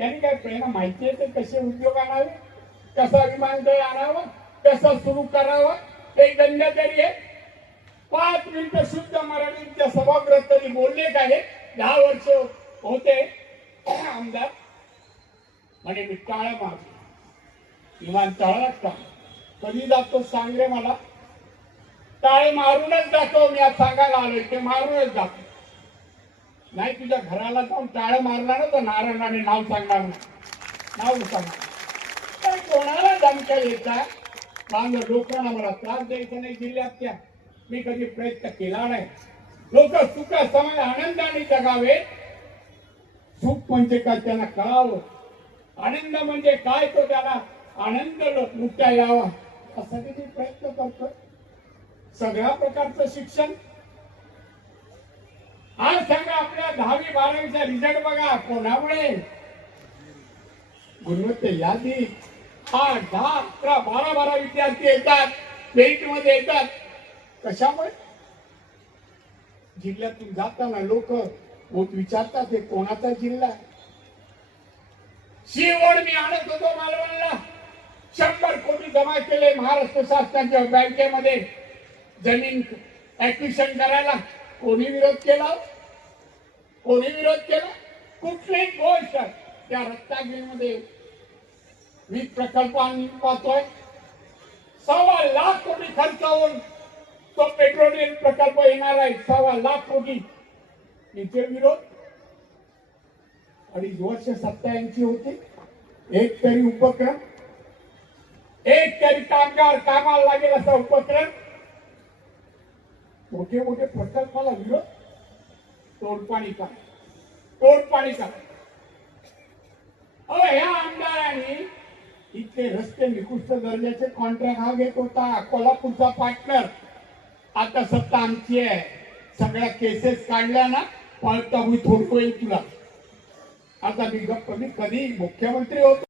यांनी काय प्रेरणा माहिती आहे ते कसे उद्योग आणावे? कसा विमानतळ आणावा कसा सुरू करावा? ते तरी आहे पाच मिनिटं शुद्ध मराठीच्या सभागृहात तरी बोलले काय दहा वर्ष होते. आमदार म्हणे मी टाळं मारतो. विमानतळाला का? कधी जातो सांग रे मला. टाळे मारूनच जातो. मी आज सांगायला आलोय ते मारूनच जातो. नाही तुझ्या घराला जाऊन टाळ मारला ना तर नारायणाने नाव सांगणार नाही. नाव सांगणार तर कोणाला धमक्या येतात माझं लोकांना मला त्रास द्यायचा नाही जिल्ह्यात त्या. मी कधी प्रयत्न केला नाही. लोक सुख समाज आनंदाने जगावे. सुख म्हणजे काय त्यांना कळावं. आनंद म्हणजे काय तो त्याला आनंद लुटता यावा. असा मी प्रयत्न करतोय. सगळ्या प्रकारचं शिक्षण आपल्या दहावी बारावीचा रिझल्ट बघा कोणामुळे गुणवत्ता यादी. आठ दहा अकरा बारा बारा विद्यार्थी येतात मेरिटमध्ये येतात. कशामुळे? जिल्ह्यातून जाताना लोक विचारतात हे कोणाचा जिल्हा? शिवड मी आणत होतो मालवणला. शंभर कोटी जमा केले महाराष्ट्र शासनाच्या बँकेमध्ये. जमीन ऍक्विशन करायला कोणी विरोध केला? कोणी विरोध केला? कुठलीही गोष्ट त्या रत्नागिरीमध्ये वीज प्रकल्प आम्ही पाहतोय. सव्वा लाख कोटी खर्च होऊन तो पेट्रोलियम प्रकल्प येणार आहे. सव्वा लाख कोटी. इथे विरोध. अडीच वर्ष सत्ता यांची होती. एक तरी उपक्रम. एक तरी कामगार कामाला लागेल असा उपक्रम. मोठे मोठे प्रकल्पाला विरोध. तोडपाणी का तोडपाणी करा. अहो ह्या आमदारांनी इथले रस्ते निकृष्ट दर्जाचे कॉन्ट्रॅक्ट हा घेत होता. कोल्हापूरचा पार्टनर आता सत्ता आमची आहे. सगळ्या केसेस काढल्या ना पळता होईल थोडं येईल तुला. आता मी गप्प मी कधी मुख्यमंत्री होतो?